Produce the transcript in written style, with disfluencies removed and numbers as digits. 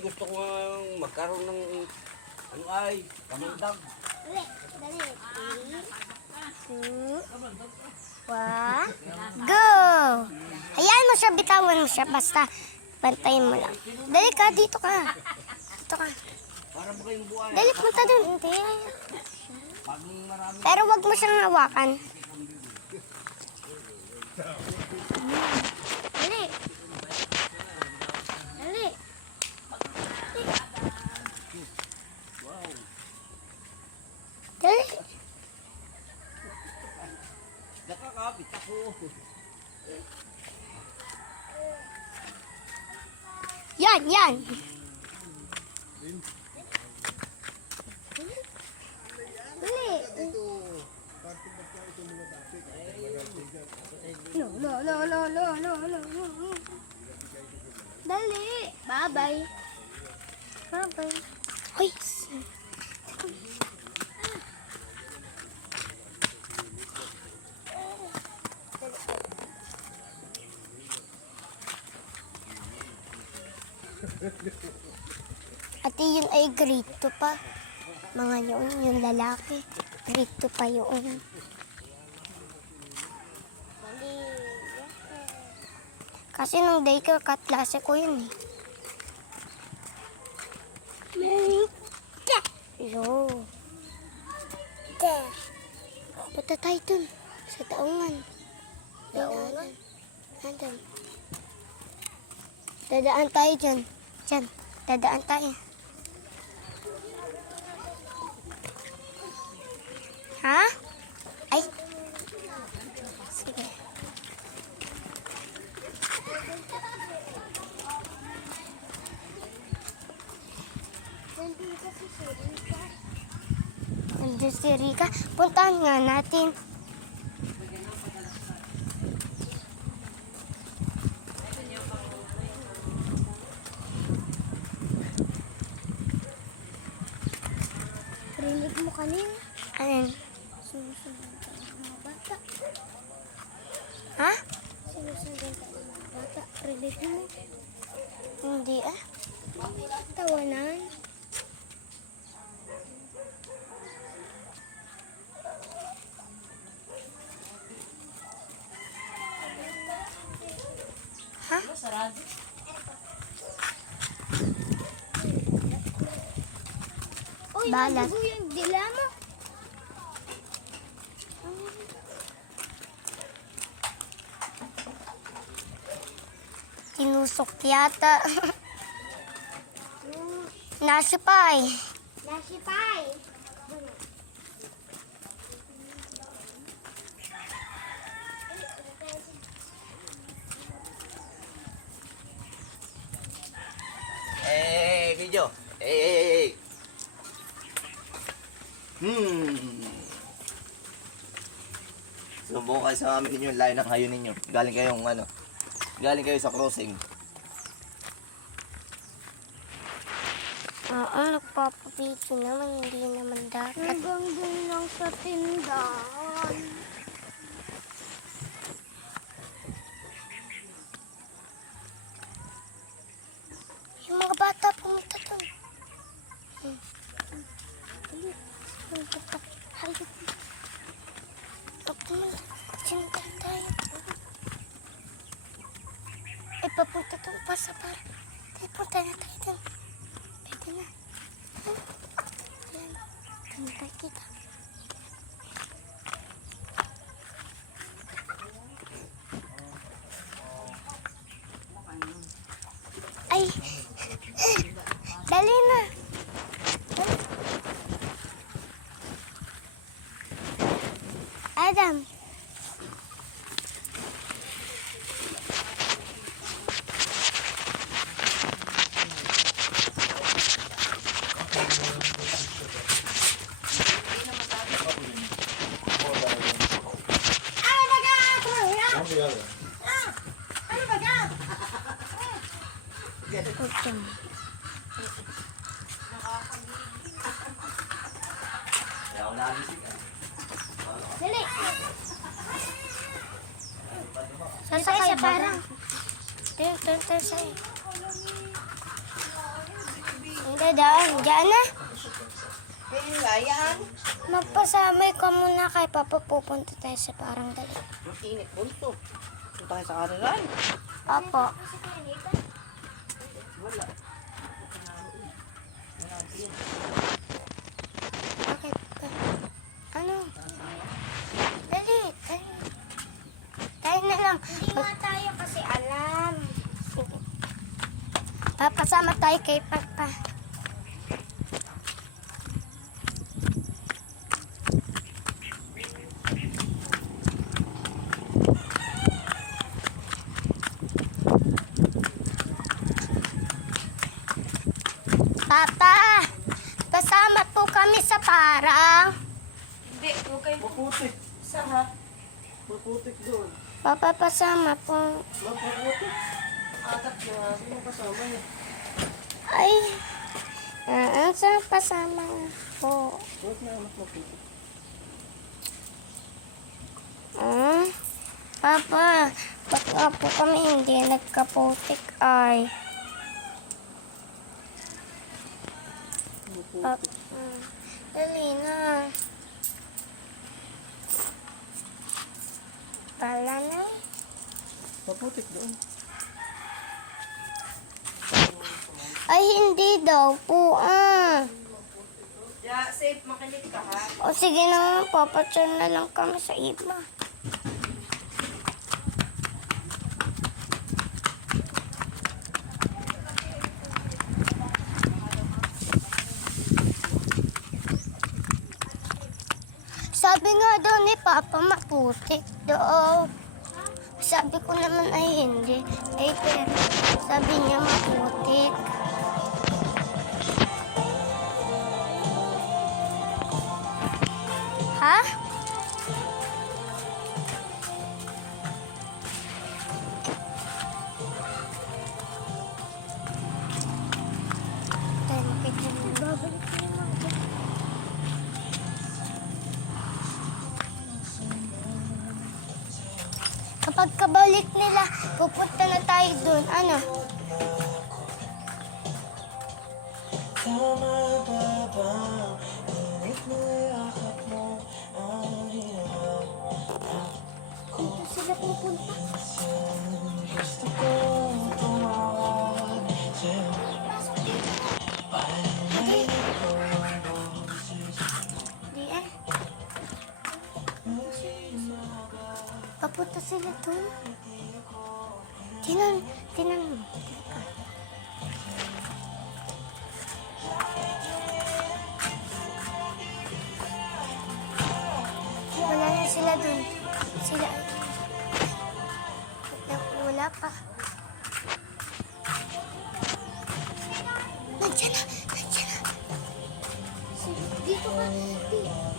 gusto ko magkaroon ng ano ay, kamandag. Dali, dali. 3, 2, 1, go! Hayaan mo siya, bitawan mo siya. Basta, bantayin mo lang. Dali ka, dito ka. Dito ka. Para ba kayong buwan? Dali, punta dun. Hindi. Pag marami. Pero wag mo siyang hawakan. Dali. Dali. Dali. Nakakapit ako. Yan, yan. Dali. No. Dali. Bye-bye. Bye-bye. Hoy. Ate, yun ay grade 2 pa. Mga yun, yung lalaki. Grade 2 pa yun. Kasi nung daycare, kaklase ko yun eh. Hello. Punta tayo dun. Sa daungan. Daungan? Nandun. Dadaan tayo dyan. Dyan. Dadaan tayo. Ha? Ay. Sige. Nandun si Rika. Puntahan nga natin. Rinig mo kanina. Alin? Sinusundan ka ng mga bata. Ha? Sinusundan ka ng mga bata. Rinig mo. Hindi ah. Tawanan. Ha? Uy, Balat. nadugo yung dila mo. Tinusok yata. Nasipay. Nasipay. Video. Hey. Subukan kayo sa amin ninyo yung layo ng hayon ninyo. Galing kayo sa crossing. Oo, nagpapapito naman. Hindi naman dapat. Hanggang dun lang sa tindahan. Yung mga bata pumunta doon. Halip. Sinundan tayo. Eh, papunta doon pa sa bar. Tayo, punta na tayo doon. Pwede na. Ayan. Doon tayo kita. Ay. Dali na. Adam. Dali. Sasakay sa ba? parang. Turn sa'yo. Dadaan, dyan na. Kaya yan. Magpasamay ka muna kay Papa. Pupunta tayo sa parang dali. Ang init, bunso. Punta kayo sa kanilan. Opo. Wala. Bakit? Ano? Dali, dali. Tayo na lang. Hindi nga tayo kasi alam. Sige. Papasama tayo kay Papa. Papa, kasama po kami sa parang. Hindi, huwag kayo maputik. Saan ha? Maputik doon. Papa, pasama po. Maputik. Atak na. Sino kasama niya? Ay, saan pasama po? Huwag na anak maputik. Papa, ba't nga po kami hindi nagkaputik ay? Papa, dali na. Pala na. Maputik doon. Ay, hindi daw po Yeah, safe. Makinig ka ha. O sige na, papatsyon na lang kami sa iba. Sabi nga daw ni Papa, maputik daw. Sabi ko naman ay hindi. Ay pero sabi niya maputik. Ha? Babalik na naman. Kapag kabalik nila, pupunta na tayo dun. Ano? Dito sila pupunta. Pasok dito. Hindi. Hindi eh. Papunta sila dun. Tinan mo. Teka. Wala na sila dun. Sila. Wala pa. Nandiyan na. Dito ka.